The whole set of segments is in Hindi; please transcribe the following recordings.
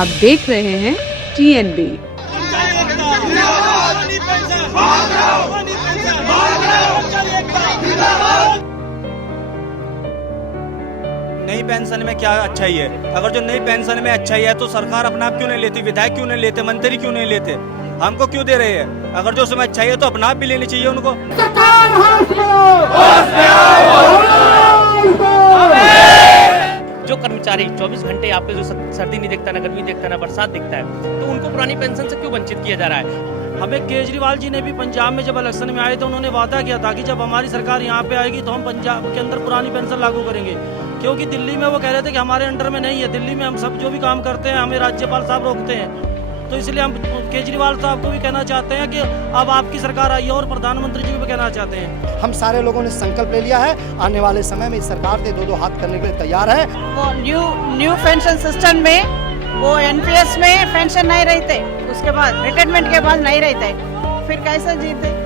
आप देख रहे हैं TNB। नई पेंशन में क्या अच्छाई है? अगर जो नई पेंशन में अच्छाई है तो सरकार अपना आप क्यों नहीं लेती, विधायक क्यों नहीं लेते, मंत्री क्यों नहीं लेते, हमको क्यों दे रहे हैं? अगर जो उसमें अच्छाई है तो अपना आप भी लेनी चाहिए उनको। जो कर्मचारी 24 घंटे आपके जो सर्दी नहीं देखता, ना गर्मी देखता, ना बरसात दिखता है, तो उनको पुरानी पेंशन से क्यों वंचित किया जा रहा है? हमें केजरीवाल जी ने भी पंजाब में जब इलेक्शन में आए थे, उन्होंने वादा किया था कि जब हमारी सरकार यहाँ पे आएगी तो हम पंजाब के अंदर पुरानी पेंशन लागू करेंगे, क्योंकि दिल्ली में वो कह रहे थे कि हमारे अंडर में नहीं है, दिल्ली में हम सब जो भी काम करते हैं हमें राज्यपाल साहब रोकते हैं। तो इसलिए हम केजरीवाल साहब को भी कहना चाहते हैं कि अब आपकी सरकार आई है, और प्रधानमंत्री जी को भी कहना चाहते हैं। हम सारे लोगों ने संकल्प ले लिया है, आने वाले समय में इस सरकार से दो हाथ करने के लिए तैयार है। वो न्यू पेंशन सिस्टम में वो एनपीएस में पेंशन नहीं रहते, उसके बाद रिटायरमेंट के बाद नहीं रहते, फिर कैसे जीते?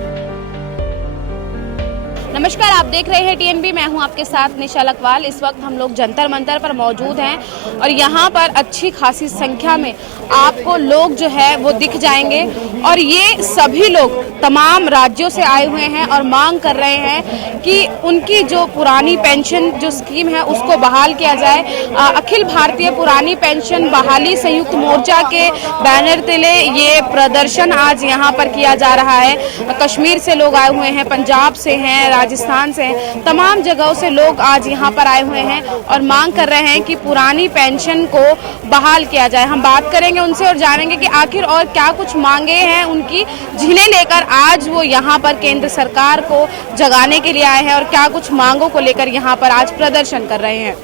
नमस्कार, आप देख रहे हैं TNB। मैं हूं आपके साथ निशा लकवाल। इस वक्त हम लोग जंतर मंतर पर मौजूद हैं और यहां पर अच्छी खासी संख्या में आपको लोग जो है वो दिख जाएंगे, और ये सभी लोग तमाम राज्यों से आए हुए हैं और मांग कर रहे हैं कि उनकी जो पुरानी पेंशन जो स्कीम है उसको बहाल किया जाए। अखिल भारतीय पुरानी पेंशन बहाली संयुक्त मोर्चा के बैनर तले ये प्रदर्शन आज यहाँ पर किया जा रहा है। कश्मीर से लोग आए हुए हैं, पंजाब से हैं, राजस्थान से, तमाम जगहों से लोग आज यहाँ पर आए हुए हैं और मांग कर रहे हैं कि पुरानी पेंशन को बहाल किया जाए। हम बात करेंगे उनसे और जानेंगे कि आखिर और क्या कुछ मांगे हैं उनकी, जिन्हें लेकर आज वो यहाँ पर केंद्र सरकार को जगाने के लिए आए हैं, और क्या कुछ मांगों को लेकर यहाँ पर आज प्रदर्शन कर रहे हैं।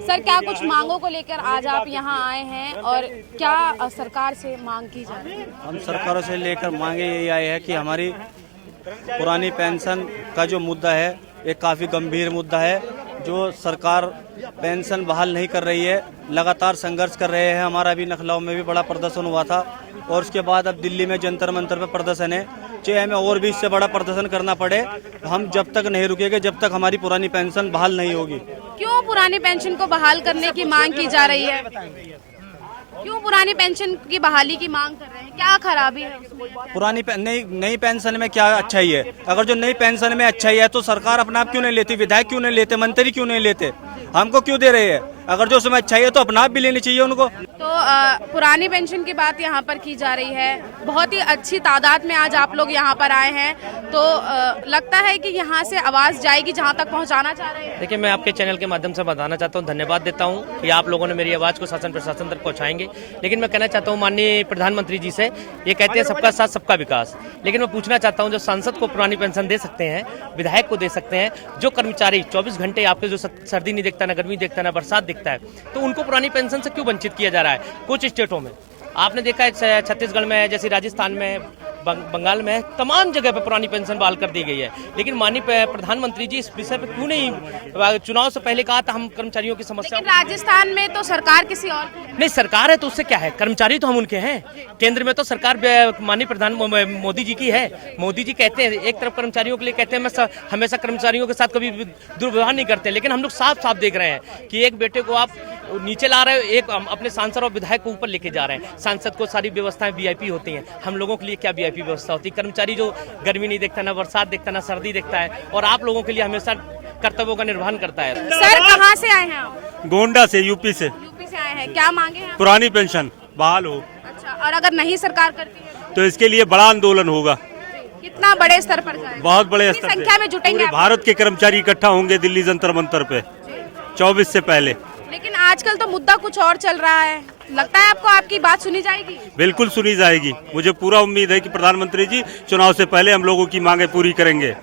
सर, क्या कुछ मांगों को लेकर आज आप यहाँ आए हैं और क्या सरकार से मांग की जा रही है? हम सरकारों से लेकर मांगे यही आए हैं कि हमारी पुरानी पेंशन का जो मुद्दा है ये काफ़ी गंभीर मुद्दा है। जो सरकार पेंशन बहाल नहीं कर रही है, लगातार संघर्ष कर रहे हैं। हमारा भी लखनऊ में भी बड़ा प्रदर्शन हुआ था, और उसके बाद अब दिल्ली में जंतर मंतर पर प्रदर्शन है। चाहे हमें और भी इससे बड़ा प्रदर्शन करना पड़े, हम जब तक नहीं रुकेंगे जब तक हमारी पुरानी पेंशन बहाल नहीं होगी। क्यों पुरानी पेंशन को बहाल करने की मांग की जा रही है? क्यों पुरानी पेंशन की बहाली की मांग कर रहे हैं? क्या खराबी है उसमें? पुरानी नई पेंशन में क्या अच्छाई है? अगर जो नई पेंशन में अच्छाई है तो सरकार अपना आप क्यों नहीं लेती, विधायक क्यों नहीं लेते, मंत्री क्यों नहीं लेते, हमको क्यों दे रहे हैं? अगर जो उसमें अच्छाई है तो अपना आप भी लेनी चाहिए उनको। तो पुरानी पेंशन की बात यहाँ पर की जा रही है। बहुत ही अच्छी तादाद में आज आप लोग यहाँ पर आए हैं, तो लगता है कि यहाँ से आवाज़ जाएगी जहाँ तक पहुँचाना चाह रहे हैं। देखिए, मैं आपके चैनल के माध्यम से बताना चाहता हूँ, धन्यवाद देता हूँ कि आप लोगों ने मेरी आवाज़ को शासन प्रशासन तक पहुँचाएंगे। लेकिन मैं कहना चाहता हूँ माननीय प्रधानमंत्री जी से, ये कहते हैं सबका साथ सबका विकास, लेकिन मैं पूछना चाहता हूँ जो सांसद को पुरानी पेंशन दे सकते हैं, विधायक को दे सकते हैं, जो कर्मचारी 24 घंटे आपके जो सर्दी नहीं देखता, ना गर्मी देखता, ना बरसात दिखता है, तो उनको पुरानी पेंशन से क्यों वंचित किया जा रहा है? कुछ स्टेटों में आपने देखा है, छत्तीसगढ़ में, जैसे राजस्थान में, बंगाल में, तमाम जगह पे पुरानी पेंशन बहाल कर दी गई है। लेकिन माननीय प्रधानमंत्री जी इस विषय पे क्यों नहीं चुनाव से पहले कहा था हम कर्मचारियों की समस्या? राजस्थान में तो सरकार किसी और नहीं, सरकार है तो उससे क्या है, कर्मचारी तो हम उनके हैं। केंद्र में तो सरकार माननीय प्रधान मोदी जी की है। मोदी जी कहते हैं, एक तरफ कर्मचारियों के लिए कहते हैं मैं हमेशा कर्मचारियों के साथ कभी दुर्व्यवहार नहीं करते, लेकिन हम लोग साफ साफ देख रहे हैं कि एक बेटे को आप नीचे ला रहे हो, एक अपने सांसद और विधायक को ऊपर लेके जा रहे हैं। सांसद को सारी व्यवस्थाएं VIP होती हैं, हम लोगों के लिए क्या VIP व्यवस्था होती है? कर्मचारी जो गर्मी नहीं देखता, ना बरसात देखता, ना सर्दी देखता है, और आप लोगों के लिए हमेशा कर्तव्यों का निर्वहन करता है। सर, कहाँ से आए हैं आप? गोंडा से, यूपी से। यूपी से आए हैं, क्या मांगे हैं? पुरानी पेंशन बहाल हो। अच्छा, और अगर नहीं सरकार करती है तो इसके लिए बड़ा आंदोलन होगा। कितना बड़े स्तर पर जाएगा? बहुत बड़े स्तर पे संख्या में जुटेंगे पूरे भारत के कर्मचारी इकट्ठा होंगे दिल्ली जंतर मंतर पे 24 से पहले। लेकिन आजकल तो मुद्दा कुछ और चल रहा है, लगता है आपको आपकी बात सुनी जाएगी? बिल्कुल सुनी जाएगी। मुझे पूरा उम्मीद है कि प्रधानमंत्री जी चुनाव से पहले हम लोगों की मांगे पूरी करेंगे।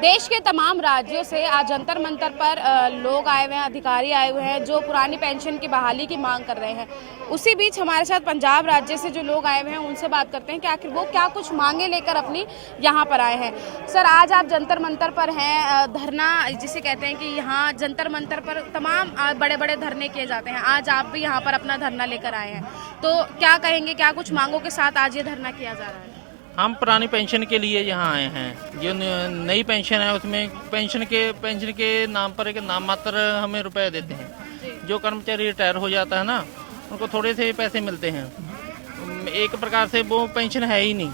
देश के तमाम राज्यों से आज जंतर मंतर पर लोग आए हुए हैं, अधिकारी आए हुए हैं जो पुरानी पेंशन की बहाली की मांग कर रहे हैं। उसी बीच हमारे साथ पंजाब राज्य से जो लोग आए हुए हैं उनसे बात करते हैं कि आखिर वो क्या कुछ मांगे लेकर अपनी यहाँ पर आए हैं। सर, आज आप जंतर मंतर पर हैं, धरना जिसे कहते हैं कि यहाँ जंतर मंतर पर तमाम बड़े बड़े धरने किए जाते हैं। आज आप भी यहाँ पर अपना धरना लेकर आए हैं, तो क्या कहेंगे, क्या कुछ मांगों के साथ आज ये धरना किया जा रहा है? हम पुरानी पेंशन के लिए यहाँ आए हैं। जो नई पेंशन है उसमें पेंशन के नाम पर एक नाम मात्र हमें रुपए देते हैं। जो कर्मचारी रिटायर हो जाता है ना, उनको थोड़े से पैसे मिलते हैं। एक प्रकार से वो पेंशन है ही नहीं।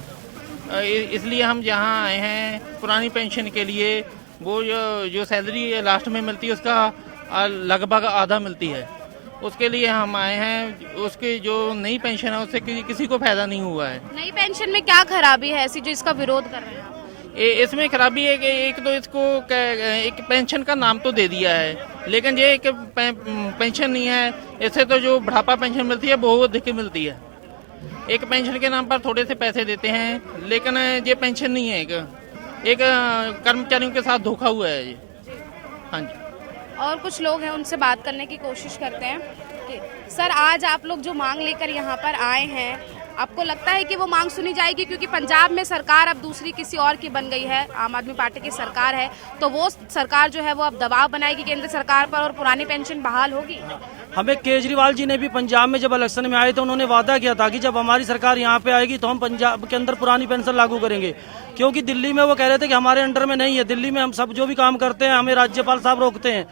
इसलिए हम यहाँ आए हैं पुरानी पेंशन के लिए। वो जो सैलरी लास्ट में मिलती है उसका लगभग आधा मिलती है, उसके लिए हम आए हैं। उसकी जो नई पेंशन है उससे किसी को फायदा नहीं हुआ है। नई पेंशन में क्या खराबी है ऐसी जो इसका विरोध कर रहे हैं? इसमें खराबी है कि एक तो इसको एक पेंशन का नाम तो दे दिया है, लेकिन ये एक पेंशन नहीं है। इससे तो जो बुढ़ापा पेंशन मिलती है वो अधिक मिलती है। एक पेंशन के नाम पर थोड़े से पैसे देते हैं, लेकिन ये पेंशन नहीं है। एक कर्मचारियों के साथ धोखा हुआ है ये। हाँ जी। और कुछ लोग हैं, उनसे बात करने की कोशिश करते हैं कि सर, आज आप लोग जो मांग लेकर यहाँ पर आए हैं, आपको लगता है कि वो मांग सुनी जाएगी? क्योंकि पंजाब में सरकार अब दूसरी किसी और की बन गई है, आम आदमी पार्टी की सरकार है, तो वो सरकार जो है वो अब दबाव बनाएगी केंद्र सरकार पर और पुरानी पेंशन बहाल होगी। हमें केजरीवाल जी ने भी पंजाब में जब इलेक्शन में आए थे उन्होंने वादा किया था कि जब हमारी सरकार यहाँ पे आएगी तो हम पंजाब के अंदर पुरानी पेंशन लागू करेंगे। क्योंकि दिल्ली में वो कह रहे थे कि हमारे अंडर में नहीं है, दिल्ली में हम सब जो भी काम करते हैं हमें राज्यपाल साहब रोकते हैं।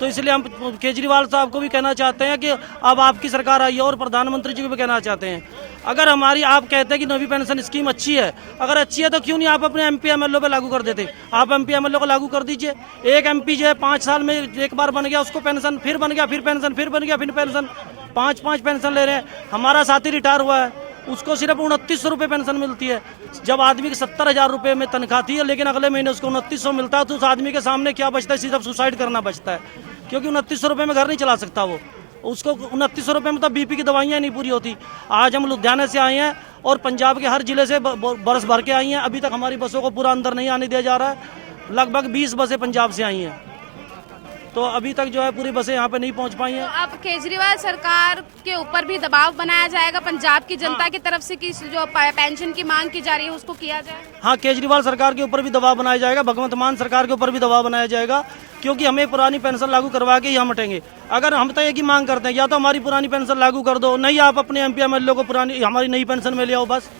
तो इसलिए हम केजरीवाल साहब को भी कहना चाहते हैं कि अब आपकी सरकार आई है, और प्रधानमंत्री जी को भी कहना चाहते हैं, अगर हमारी आप कहते हैं कि नवी पेंशन स्कीम अच्छी है, अगर अच्छी है तो क्यों नहीं आप अपने एमपी एमएलओ पे लागू कर देते? आप एमपी एमएलओ को लागू कर दीजिए। एक एमपी जो है 5 साल में एक बार बन गया, उसको पेंशन, फिर बन गया, फिर पेंशन, फिर बन गया, फिर पेंशन, 5-5 पेंशन ले रहे हैं। हमारा साथी रिटायर हुआ है, उसको सिर्फ 2900 रुपये पेंशन मिलती है, जब आदमी की 70,000 रुपये में तनख्वाह थी, लेकिन अगले महीने उसको 2900 मिलता है। तो उस आदमी के सामने क्या बचता है? सिर्फ सुसाइड करना बचता है, क्योंकि 2900 रुपये में घर नहीं चला सकता वो। उसको 2900 रुपये में तो बीपी की दवाइयाँ नहीं पूरी होती। आज हम लुधियाना से आए हैं और पंजाब के हर जिले से बरस भर के आई हैं। अभी तक हमारी बसों को पूरा अंदर नहीं आने दिया जा रहा है। लगभग 20 बसें पंजाब से आई हैं, तो अभी तक जो है पूरी बसें यहाँ पे नहीं पहुँच पाई हैं। तो अब केजरीवाल सरकार के ऊपर भी दबाव बनाया जाएगा पंजाब की जनता की तरफ से कि जो पेंशन की मांग की जा रही है उसको किया जाए? हाँ, केजरीवाल सरकार के ऊपर भी दबाव बनाया जाएगा, भगवंत मान सरकार के ऊपर भी दबाव बनाया जाएगा, क्योंकि हमें पुरानी पेंशन लागू करवा के ही हम हटेंगे। अगर हम तो एक ही मांग करते हैं, या तो हमारी पुरानी पेंशन लागू कर दो, नहीं आप अपने एमपी एमएलए को पुरानी हमारी नई पेंशन में ले आओ, बस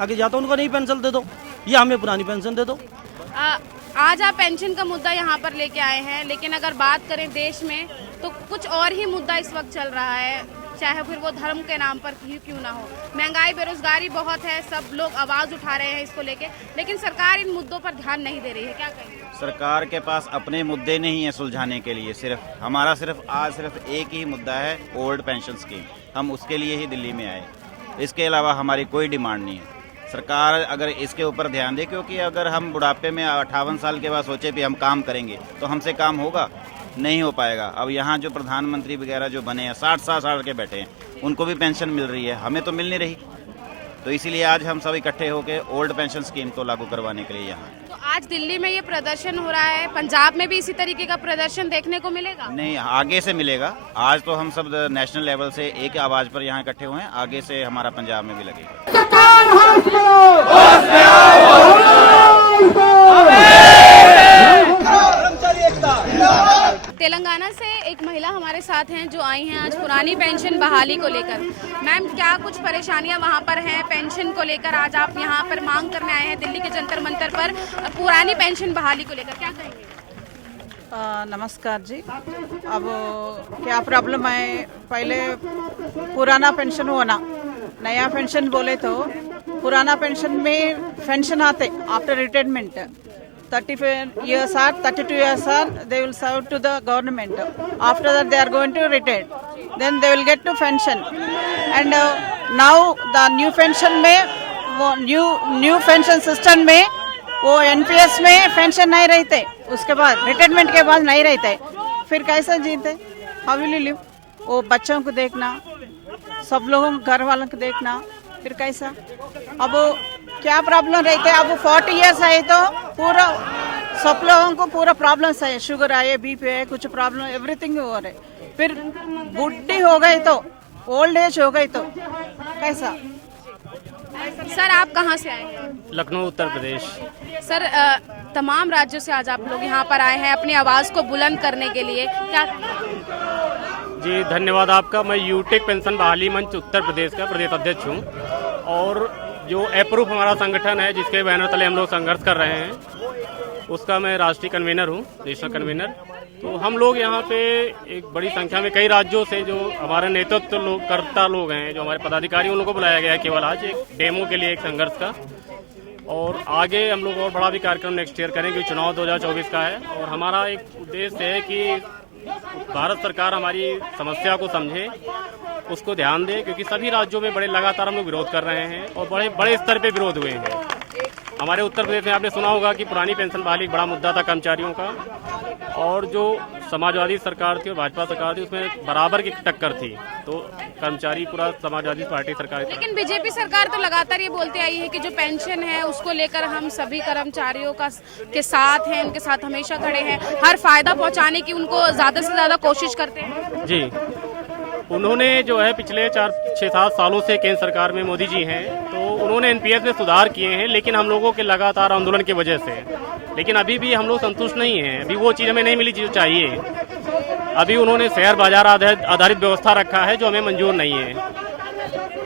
आगे या तो उनको नई पेंशन दे दो या हमें पुरानी पेंशन दे दो। आज आप पेंशन का मुद्दा यहाँ पर लेके आए हैं, लेकिन अगर बात करें देश में तो कुछ और ही मुद्दा इस वक्त चल रहा है, चाहे फिर वो धर्म के नाम पर क्यों ना हो। महंगाई, बेरोजगारी बहुत है, सब लोग आवाज उठा रहे हैं इसको लेके, लेकिन सरकार इन मुद्दों पर ध्यान नहीं दे रही है। क्या कहेंगे? सरकार के पास अपने मुद्दे नहीं है सुलझाने के लिए। हमारा आज एक ही मुद्दा है, ओल्ड पेंशन स्कीम। हम उसके लिए ही दिल्ली में आए, इसके अलावा हमारी कोई डिमांड नहीं है। सरकार अगर इसके ऊपर ध्यान दे, क्योंकि अगर हम बुढ़ापे में 58 साल के बाद सोचे भी हम काम करेंगे तो हमसे काम होगा? नहीं हो पाएगा। अब यहाँ जो प्रधानमंत्री वगैरह जो बने हैं 60 साल के बैठे हैं, उनको भी पेंशन मिल रही है, हमें तो मिल नहीं रही। तो इसीलिए आज हम सब इकट्ठे होकर ओल्ड पेंशन स्कीम को लागू करवाने के लिए यहाँ। तो आज दिल्ली में ये प्रदर्शन हो रहा है, पंजाब में भी इसी तरीके का प्रदर्शन देखने को मिलेगा? नहीं, आगे से मिलेगा। आज तो हम सब नेशनल लेवल से एक आवाज पर यहाँ इकट्ठे हुए हैं, आगे से हमारा पंजाब में भी लगेगा। तेलंगाना से एक महिला हमारे साथ हैं जो आई हैं आज पुरानी पेंशन बहाली को लेकर। मैम, क्या कुछ परेशानियां वहां पर हैं पेंशन को लेकर? आज आप यहां पर मांग करने आए हैं दिल्ली के जंतर मंतर पर पुरानी पेंशन बहाली को लेकर, क्या कहेंगे? नमस्कार जी। अब क्या प्रॉब्लम है, पहले पुराना पेंशन होना, नया पेंशन बोले तो पुराना पेंशन में पेंशन आते after retirement 35 years or 32 years or they will serve to the government. After that they are going to retire, then they will get to pension. And now the new pension में वो new pension system में वो NPS में पेंशन नहीं रहते, उसके बाद रिटायरमेंट के बाद नहीं रहते, फिर कैसे जीते? How will you live? वो बच्चों को देखना, सब लोगों को घर वालों को देखना, फिर कैसा? अब क्या प्रॉब्लम रहते? अब 40 years है तो पूरा सब लोगों को पूरा प्रॉब्लम्स है, शुगर है, बीपी है, कुछ प्रॉब्लम एवरीथिंग हो रहा है। फिर बुढ़ी हो गई तो, ओल्ड एज हो गई तो कैसा? सर आप कहाँ से आए हैं? लखनऊ उत्तर प्रदेश। सर तमाम राज्यों से आज आप लोग यहाँ पर आए हैं अपनी आवाज़ को बुलंद करने के लिए, क्या? जी धन्यवाद आपका। मैं यूटेक पेंशन बहाली मंच उत्तर प्रदेश का प्रदेश अध्यक्ष हूँ और जो अप्रूफ हमारा संगठन है जिसके बैनर तले हम लोग संघर्ष कर रहे हैं, उसका मैं राष्ट्रीय कन्वीनर हूँ, नेशनल कन्वीनर। तो हम लोग यहाँ पे एक बड़ी संख्या में कई राज्यों से जो हमारे नेतृत्व कर्ता लोग हैं, जो हमारे पदाधिकारी, उन लोगों को बुलाया गया है केवल आज एक डेमो के लिए, एक संघर्ष का। और आगे हम लोग और बड़ा भी कार्यक्रम नेक्स्ट ईयर करेंगे, चुनाव 2024 का है। और हमारा एक उद्देश्य है कि भारत सरकार हमारी समस्या को समझे, उसको ध्यान दे, क्योंकि सभी राज्यों में बड़े लगातार हम लोग विरोध कर रहे हैं और बड़े बड़े स्तर पे विरोध हुए हैं। हमारे उत्तर प्रदेश में आपने सुना होगा कि पुरानी पेंशन बहाली एक बड़ा मुद्दा था कर्मचारियों का, और जो समाजवादी सरकार थी और भाजपा सरकार थी उसमें बराबर की टक्कर थी, तो कर्मचारी पूरा समाजवादी पार्टी सरकार। लेकिन बीजेपी सरकार तो लगातार ये बोलते आई है कि जो पेंशन है उसको लेकर हम सभी कर्मचारियों के साथ हैं, उनके साथ हमेशा खड़े हैं, हर फायदा पहुंचाने की उनको ज्यादा से ज्यादा कोशिश करते हैं। जी, उन्होंने जो है पिछले 4-6-7 सालों से केंद्र सरकार में मोदी जी हैं, तो उन्होंने एनपीएस में सुधार किए हैं, लेकिन हम लोगों के लगातार आंदोलन की वजह से, लेकिन अभी भी हम लोग संतुष्ट नहीं हैं। अभी वो चीज़ हमें नहीं मिली जो चाहिए। अभी उन्होंने शेयर बाजार आधारित व्यवस्था रखा है जो हमें मंजूर नहीं है।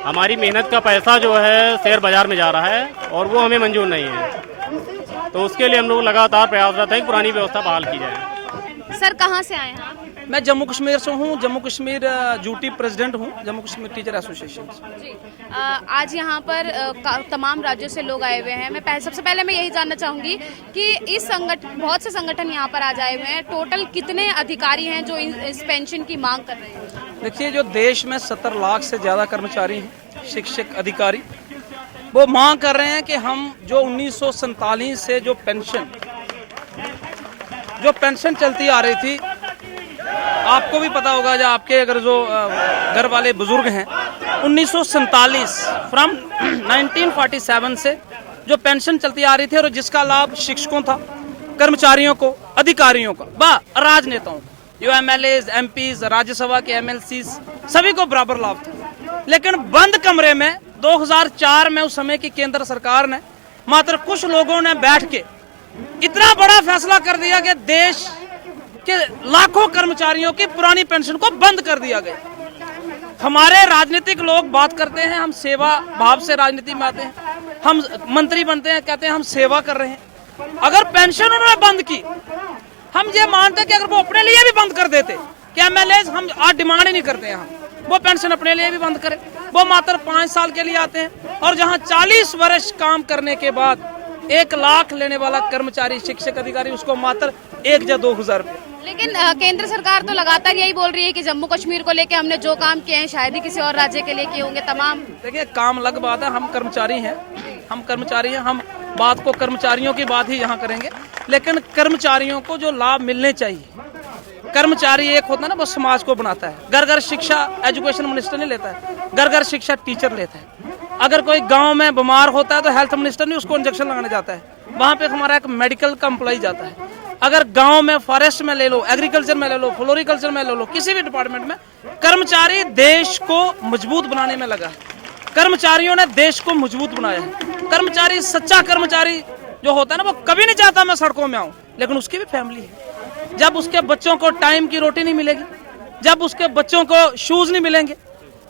हमारी मेहनत का पैसा जो है शेयर बाजार में जा रहा है और वो हमें मंजूर नहीं है। तो उसके लिए हम लोग लगातार प्रयासरत हैं कि पुरानी व्यवस्था बहाल की जाए। सर कहाँ से आए हैं? मैं जम्मू कश्मीर से हूँ, जम्मू कश्मीर ड्यूटी प्रेसिडेंट हूँ, जम्मू कश्मीर टीचर एसोसिएशन। जी, आज यहाँ पर तमाम राज्यों से लोग आए हुए हैं। मैं सबसे पहले मैं यही जानना चाहूँगी कि इस बहुत से संगठन यहाँ पर आज आए हुए हैं, टोटल कितने अधिकारी हैं जो इस पेंशन की मांग कर रहे हैं? देखिए, जो देश में 70 लाख से ज़्यादा कर्मचारी हैं, शिक्षक अधिकारी, वो मांग कर रहे हैं कि हम जो 1947 से जो पेंशन चलती आ रही थी, आपको भी पता होगा, जो आपके अगर जो घर वाले बुजुर्ग हैं, 1947 फ्रॉम 1947 से जो पेंशन चलती आ रही थी और जिसका लाभ शिक्षकों था, कर्मचारियों को, अधिकारियों को, राजनेताओं को, जो एमएलए, एमपीज, राज्यसभा के एमएलसी, सभी को बराबर लाभ था। लेकिन बंद कमरे में 2004 में उस समय की केंद्र सरकार ने मात्र कुछ लोगों ने बैठ के इतना बड़ा फैसला कर दिया कि देश के लाखों कर्मचारियों की पुरानी पेंशन को बंद कर दिया गया। हमारे राजनीतिक लोग बात करते हैं, हम सेवा भाव से राजनीति में आते हैं, हम मंत्री बनते हैं, कहते हैं हम सेवा कर रहे हैं। अगर पेंशन उन्होंने बंद की, हम ये मानते हैं कि अगर वो अपने लिए भी बंद कर देते, कि एमएलए हम आज डिमांड ही नहीं करते हैं, वो पेंशन अपने लिए भी बंद करें, वो मात्र 5 साल के लिए आते हैं, और जहाँ 40 वर्ष काम करने के बाद 1 लाख लेने वाला कर्मचारी, शिक्षक अधिकारी, उसको मात्र 1 या 2,000 रुपये। लेकिन केंद्र सरकार तो लगातार यही बोल रही है कि जम्मू कश्मीर को लेके हमने जो काम किए हैं शायद ही किसी और राज्य के लिए किए होंगे। तमाम देखिए, काम अलग बात है, हम कर्मचारी हैं, हम बात को कर्मचारियों की बात ही यहाँ करेंगे। लेकिन कर्मचारियों को जो लाभ मिलने चाहिए, कर्मचारी एक होता है ना, वो समाज को बनाता है। घर घर शिक्षा एजुकेशन मिनिस्टर नहीं लेता है, घर घर शिक्षा टीचर लेता है। अगर कोई गांव में बीमार होता है तो हेल्थ मिनिस्टर नहीं उसको इंजेक्शन लगाने जाता है, वहाँ पे हमारा एक मेडिकल का एम्प्लॉय जाता है। अगर गांव में, फॉरेस्ट में ले लो, एग्रीकल्चर में ले लो, फ्लोरिकल्चर में ले लो, किसी भी डिपार्टमेंट में कर्मचारी देश को मजबूत बनाने में लगा है। कर्मचारियों ने देश को मजबूत बनाया है। कर्मचारी, सच्चा कर्मचारी जो होता है ना, वो कभी नहीं चाहता मैं सड़कों में आऊँ, लेकिन उसकी भी फैमिली है। जब उसके बच्चों को टाइम की रोटी नहीं मिलेगी, जब उसके बच्चों को शूज नहीं मिलेंगे,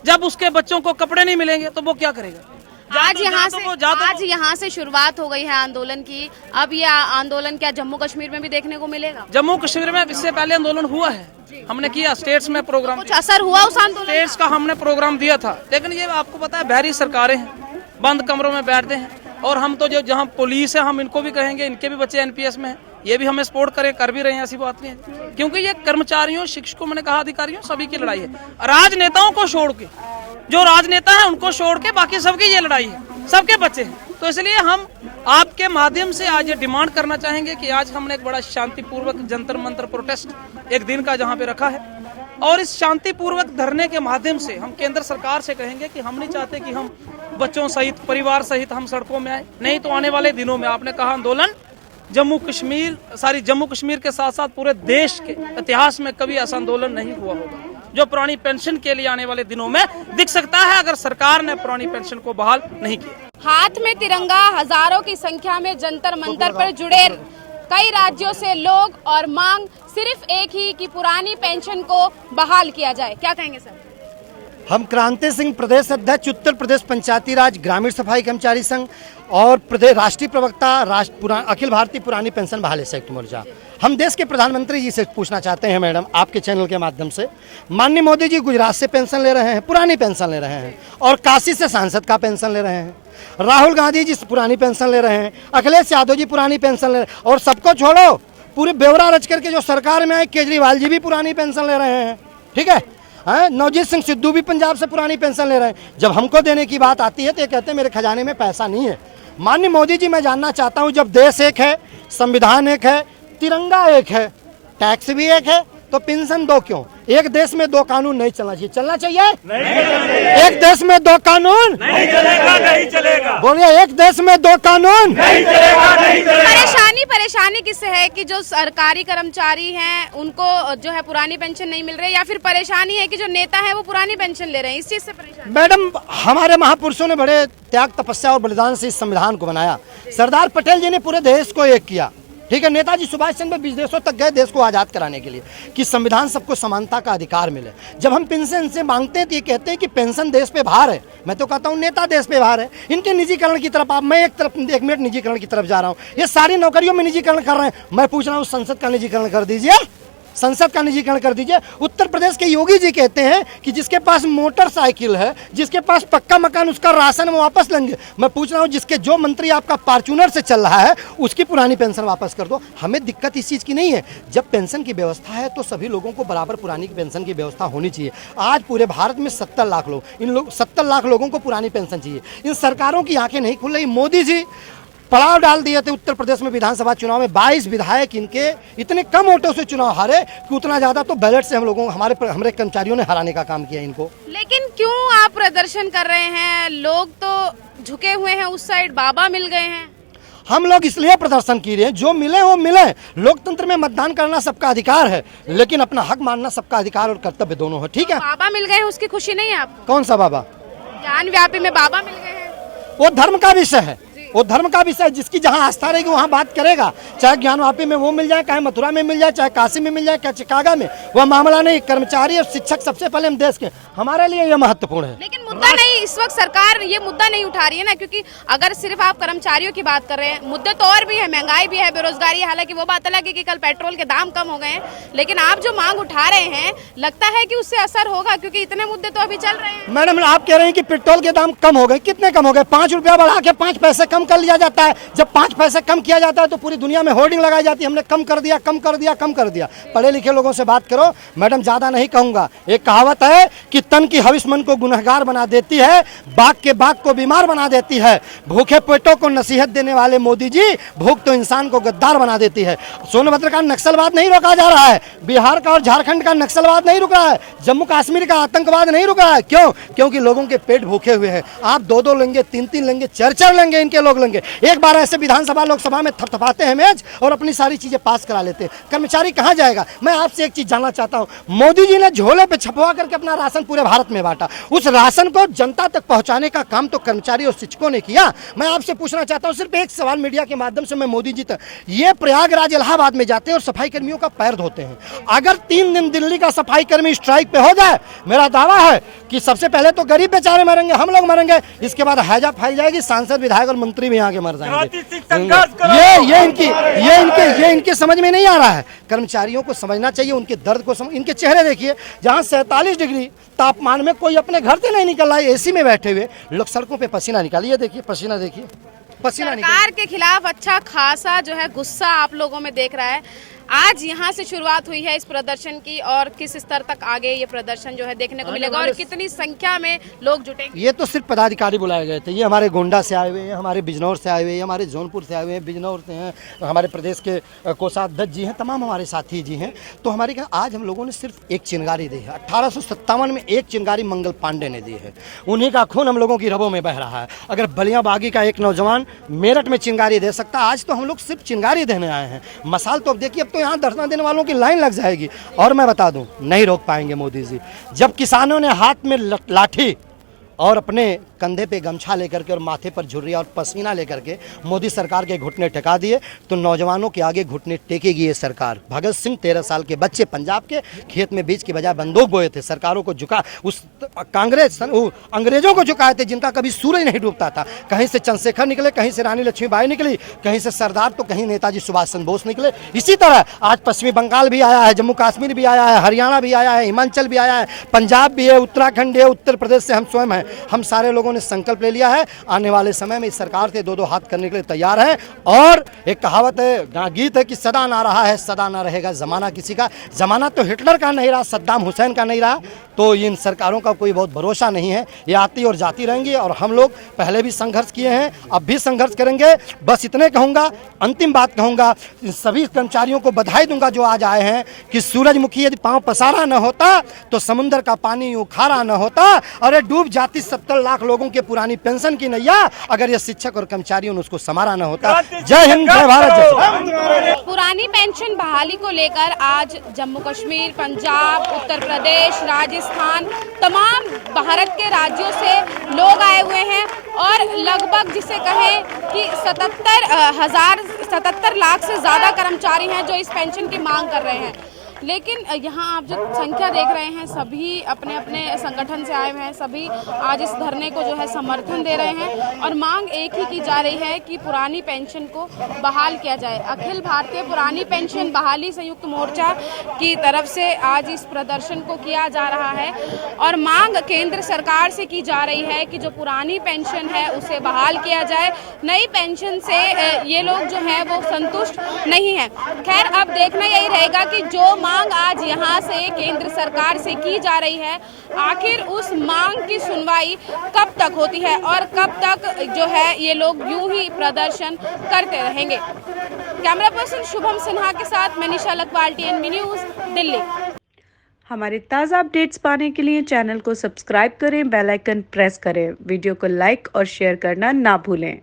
जब उसके बच्चों को कपड़े नहीं मिलेंगे, तो वो क्या करेगा? आज यहाँ से शुरुआत हो गई है आंदोलन की। अब ये आंदोलन क्या जम्मू कश्मीर में भी देखने को मिलेगा? जम्मू कश्मीर में इससे पहले आंदोलन हुआ है, हमने किया, स्टेट्स में प्रोग्राम, कुछ असर हुआ उस आंदोलन? स्टेट्स का हमने प्रोग्राम दिया था, लेकिन ये आपको पता है बहरी सरकारें हैं, बंद कमरों में बैठते हैं। और हम तो जो जहाँ पुलिस है, हम इनको भी कहेंगे, इनके भी बच्चे एनपीएस में हैं, ये भी हमें सपोर्ट करें, कर भी रहे हैं, ऐसी बात नहीं है। क्योंकि ये कर्मचारियों, शिक्षकों, मैंने कहा अधिकारियों, सभी की लड़ाई है। राजनेताओं को छोड़ के, जो राजनेता है उनको छोड़ के बाकी सबकी ये लड़ाई है, सबके बच्चे हैं। तो इसलिए हम आपके माध्यम से आज ये डिमांड करना चाहेंगे कि आज हमने एक बड़ा शांतिपूर्वक जंतर मंतर प्रोटेस्ट एक दिन का जहाँ पे रखा है, और इस शांतिपूर्वक धरने के माध्यम से हम केंद्र सरकार से कहेंगे कि हम नहीं चाहते कि हम बच्चों सहित, परिवार सहित हम सड़कों में आए। नहीं तो आने वाले दिनों में, आपने कहा आंदोलन जम्मू कश्मीर के साथ साथ पूरे देश के इतिहास में कभी ऐसा आंदोलन नहीं हुआ होगा जो पुरानी पेंशन के लिए आने वाले दिनों में दिख सकता है अगर सरकार ने पुरानी पेंशन को बहाल नहीं किया। हाथ में तिरंगा, हजारों की संख्या में जंतर मंतर पर जुड़े कई राज्यों से लोग और मांग सिर्फ एक ही कि पुरानी पेंशन को बहाल किया जाए। क्या कहेंगे सर? हम क्रांति सिंह, प्रदेश अध्यक्ष उत्तर प्रदेश पंचायती राज ग्रामीण सफाई कर्मचारी संघ और प्रदेश राष्ट्रीय प्रवक्ता अखिल भारतीय पुरानी पेंशन बहाली संयुक्त मोर्चा, हम देश के प्रधानमंत्री जी से पूछना चाहते हैं मैडम, आपके चैनल के माध्यम से। माननीय मोदी जी गुजरात से पेंशन ले रहे हैं, पुरानी पेंशन ले रहे हैं, और काशी से सांसद का पेंशन ले रहे हैं, राहुल गांधी जी पुरानी पेंशन ले रहे हैं, अखिलेश यादव जी पुरानी पेंशन ले रहे हैं, और सबको छोड़ो पूरी ब्यौरा रच करके जो सरकार में आए केजरीवाल जी भी पुरानी पेंशन ले रहे हैं। ठीक है, नवजीत सिंह सिद्धू भी पंजाब से पुरानी पेंशन ले रहे हैं। जब हमको देने की बात आती है तो ये कहते हैं मेरे खजाने में पैसा नहीं है। माननीय मोदी जी, मैं जानना चाहता हूं, जब देश एक है, संविधान एक है, तिरंगा एक है, टैक्स भी एक है, तो पेंशन दो क्यों? एक देश में दो कानून नहीं चलना चाहिए? चलना चाहिए? नहीं। एक देश में दो कानून नहीं चलेगा, नहीं चलेगा। बोलिए, एक देश में दो कानून नहीं चलेगा, नहीं चलेगा। परेशानी किससे है कि जो सरकारी कर्मचारी हैं उनको जो है पुरानी पेंशन नहीं मिल रही, या फिर परेशानी है कि जो नेता है वो पुरानी पेंशन ले रहे हैं? इस चीज से परेशानी? मैडम, हमारे महापुरुषों ने बड़े त्याग, तपस्या और बलिदान से इस संविधान को बनाया। सरदार पटेल जी ने पूरे देश को एक किया। ठीक है, नेताजी सुभाष चंद्र विदेशों तक गए देश को आज़ाद कराने के लिए कि संविधान सबको समानता का अधिकार मिले। जब हम पेंशन से मांगते हैं तो ये कहते हैं कि पेंशन देश पे भार है। मैं तो कहता हूँ नेता देश पे भार है। इनके निजीकरण की तरफ मैं एक मिनट निजीकरण की तरफ जा रहा हूँ। ये सारी नौकरियों में निजीकरण कर रहे हैं। मैं पूछ रहा हूँ, संसद का निजीकरण कर दीजिए, संसद का निजीकरण कर दीजिए। उत्तर प्रदेश के योगी जी कहते हैं कि जिसके पास मोटरसाइकिल है, जिसके पास पक्का मकान, उसका राशन वो वापस लेंगे। मैं पूछ रहा हूँ, जिसके जो मंत्री आपका फॉर्च्यूनर से चल रहा है उसकी पुरानी पेंशन वापस कर दो। हमें दिक्कत इस चीज़ की नहीं है। जब पेंशन की व्यवस्था है तो सभी लोगों को बराबर पुरानी पेंशन की व्यवस्था होनी चाहिए। आज पूरे भारत में 70 लाख लोग, 70 लाख लोगों को पुरानी पेंशन चाहिए। इन सरकारों की आंखें नहीं खुल रही। मोदी जी पड़ाव डाल दिए थे उत्तर प्रदेश में विधानसभा चुनाव में। 22 विधायक इनके इतने कम वोटों से चुनाव हारे कि उतना ज्यादा तो बैलेट से हम लोगों हमारे कर्मचारियों ने हराने का काम किया इनको। लेकिन क्यों आप प्रदर्शन कर रहे हैं? लोग तो झुके हुए हैं उस साइड, बाबा मिल गए हैं। हम लोग इसलिए प्रदर्शन किए हैं, जो मिले वो मिले। लोकतंत्र में मतदान करना सबका अधिकार है, लेकिन अपना हक मानना सबका अधिकार और कर्तव्य दोनों है। ठीक है, बाबा मिल गए हैं, उसकी खुशी नहीं है आपको? कौन सा बाबा? ज्ञान व्यापी में बाबा मिल गए हैं। वो धर्म का विषय है, वो धर्म का विषय। जिसकी जहाँ आस्था रहेगी वहाँ बात करेगा। चाहे ज्ञानवापी में वो मिल जाए, चाहे मथुरा में मिल जाए, चाहे काशी में मिल जाए, चाहे चिकागो में, वह मामला नहीं। कर्मचारी और शिक्षक सबसे पहले हम देश के, हमारे लिए यह महत्वपूर्ण है। लेकिन मुद्दा नहीं, इस वक्त सरकार ये मुद्दा नहीं उठा रही है ना, क्योंकि अगर सिर्फ आप कर्मचारियों की बात कर रहे हैं, मुद्दे तो और भी है, महंगाई भी है, बेरोजगारी। हालांकि वो बात अलग है कि कल पेट्रोल के दाम कम हो गए हैं, लेकिन आप जो मांग उठा रहे हैं लगता है कि उससे असर होगा, क्योंकि इतने मुद्दे तो अभी चल रहे हैं। मैडम, आप कह रहे हैं कि पेट्रोल के दाम कम हो गए। कितने कम हो गए? 5 रुपया बढ़ा के 5 पैसे कम कर लिया जाता है। जब 5 पैसे कम किया जाता है तो पूरी दुनिया में होर्डिंग लगाई जाती है, हमने कम कर दिया, कम कर दिया, कम कर दिया। पढ़े लिखे लोगों से बात करो। मैडम, ज्यादा नहीं कहूंगा। एक कहावत है कि तन की हविस मन को गुनहगार बना देती है, बाग के बाग को बीमार बना देती है। भूखे पेटों को नसीहत देने वाले मोदी जी, भूख तो इंसान को गद्दार बना देती है। सोनभद्र का नक्सलवाद नहीं रोका जा रहा है, बिहार का और झारखंड का नक्सलवाद नहीं रुक रहा है, जम्मू कश्मीर का आतंकवाद नहीं रुक रहा है। क्यों? क्योंकि लोगों के पेट भूखे हुए हैं। आप 2-2 लेंगे, 3-3 लेंगे, 4-4 लेंगे, इनके लोग लेंगे। एक बार ऐसे विधानसभा लोकसभा में थपथपाते हैं मेज और अपनी सारी चीजें पास करा लेते हैं। कर्मचारी कहां जाएगा? मैं आपसे एक चीज जानना चाहता हूं। मोदी जी ने झोले पे छपवा करके अपना राशन पूरे भारत में बांटा। उस राशन को जनता तक पहुंचाने का काम तो कर्मचारी और शिक्षकों ने किया। मैं आपसे पूछना चाहता हूं, सिर्फ एक सवाल मीडिया के माध्यम से मैं मोदी जी तक, ये प्रयागराज इलाहाबाद में जाते हैं और सफाई कर्मियों का पैर धोते हैं। अगर 3 दिन दिल्ली का सफाई कर्मी स्ट्राइक पे हो जाए, मेरा दावा है कि सबसे पहले तो गरीब बेचारे मरेंगे, हम लोग मरेंगे, इसके बाद हैजा फैल जाएगी, सांसद विधायक और मंत्री भी यहाँ के मर जाएंगे। ये इनके समझ में नहीं आ रहा है। कर्मचारियों को समझना चाहिए, उनके दर्द को इनके चेहरे देखिए, जहां 47 डिग्री तापमान में कोई अपने घर से नहीं निकल रहा है, एसी में बैठे हुए लोग सड़कों पे पसीना निकालिए, देखिए पसीना, देखिए पसीना। सरकार के खिलाफ अच्छा खासा जो है गुस्सा आप लोगों में देख रहा है। आज यहाँ से शुरुआत हुई है इस प्रदर्शन की और किस स्तर तक आगे ये प्रदर्शन जो है देखने को मिलेगा और कितनी संख्या में लोग जुटेंगे? ये तो सिर्फ पदाधिकारी बुलाए गए थे। ये हमारे गोंडा से आए हुए हैं, हमारे बिजनौर से आए हुए हैं, हमारे जौनपुर से आए हुए हैं, बिजनौर से हैं, हमारे प्रदेश के कोषाध्यक्ष जी हैं, तमाम हमारे साथी जी हैं। तो हमारे आज हम लोगों ने सिर्फ एक चिंगारी दी है। 1857 में एक चिंगारी मंगल पांडे ने दी है। उन्हीं का खून हम लोगों की रगों में बह रहा है। अगर बलिया बागी का एक नौजवान मेरठ में चिंगारी दे सकता, आज तो हम लोग सिर्फ चिंगारी देने आए हैं। मसाल तो अब देखिए, अब तो यहाँ धरना देने वालों की लाइन लग जाएगी। और मैं बता दूं, नहीं रोक पाएंगे मोदी जी। जब किसानों ने हाथ में लाठी और अपने कंधे पे गमछा लेकर के और माथे पर झुर्रिया और पसीना लेकर के मोदी सरकार के घुटने टेका दिए, तो नौजवानों के आगे घुटने टेकेगी ये सरकार। भगत सिंह 13 साल के बच्चे पंजाब के खेत में बीज की बजाय बंदूक बोए थे। सरकारों को झुका, उस कांग्रेस अंग्रेजों को झुकाए थे जिनका कभी सूरज नहीं डूबता था। कहीं से चंद्रशेखर निकले, कहीं से रानी लक्ष्मीबाई निकली, कहीं से सरदार तो कहीं नेताजी सुभाष चंद्र बोस निकले। इसी तरह आज पश्चिमी बंगाल भी आया है, जम्मू कश्मीर भी आया है, हरियाणा भी आया है, हिमाचल भी आया है, पंजाब भी है, उत्तराखंड है, उत्तर प्रदेश से हम स्वयं हैं। हम सारे लोगों ने संकल्प ले लिया है, आने वाले समय में इस सरकार से 2-2 हाथ करने के लिए तैयार है। और एक कहावत है, गीत है कि सदा ना रहा है सदा ना रहेगा जमाना किसी का। जमाना तो हिटलर का नहीं रहा, सद्दाम हुसैन का नहीं रहा, तो इन सरकारों का कोई बहुत भरोसा नहीं है। ये आती और जाती रहेंगी और हम लोग पहले भी संघर्ष किए हैं, अब भी संघर्ष करेंगे। बस इतने कहूँगा, अंतिम बात कहूँगा, सभी कर्मचारियों को बधाई दूंगा जो आज आए हैं कि सूरजमुखी यदि पाँव पसारा न होता तो समुद्र का पानी यूँ खारा न होता। अरे डूब जाती 70 लाख लोगों के पुरानी पेंशन की नैया, अगर ये शिक्षक और कर्मचारियों ने उसको संवारा न होता। जय हिंद, जय भारत। पुरानी पेंशन बहाली को लेकर आज जम्मू कश्मीर, पंजाब, उत्तर प्रदेश, राजस्थान, तमाम भारत के राज्यों से लोग आए हुए हैं और लगभग जिसे कहें कि 77 लाख से ज़्यादा कर्मचारी हैं जो इस पेंशन की मांग कर रहे हैं। लेकिन यहाँ आप जो संख्या देख रहे हैं, सभी अपने अपने संगठन से आए हुए हैं, सभी आज इस धरने को जो है समर्थन दे रहे हैं और मांग एक ही की जा रही है कि पुरानी पेंशन को बहाल किया जाए। अखिल भारतीय पुरानी पेंशन बहाली संयुक्त मोर्चा की तरफ से आज इस प्रदर्शन को किया जा रहा है और मांग केंद्र सरकार से की जा रही है कि जो पुरानी पेंशन है उसे बहाल किया जाए। नई पेंशन से ये लोग जो है वो संतुष्ट नहीं है। खैर, अब देखना यही रहेगा कि जो मांग आज यहाँ से केंद्र सरकार से की जा रही है, आखिर उस मांग की सुनवाई कब तक होती है और कब तक जो है ये लोग यूं ही प्रदर्शन करते रहेंगे। कैमरा पर्सन शुभम सिन्हा के साथ मैं निशा लकवाल, TNB न्यूज़, दिल्ली। हमारे ताज़ा अपडेट्स पाने के लिए चैनल को सब्सक्राइब करें, बेल आइकन प्रेस करें, वीडियो को लाइक और शेयर करना ना भूलें।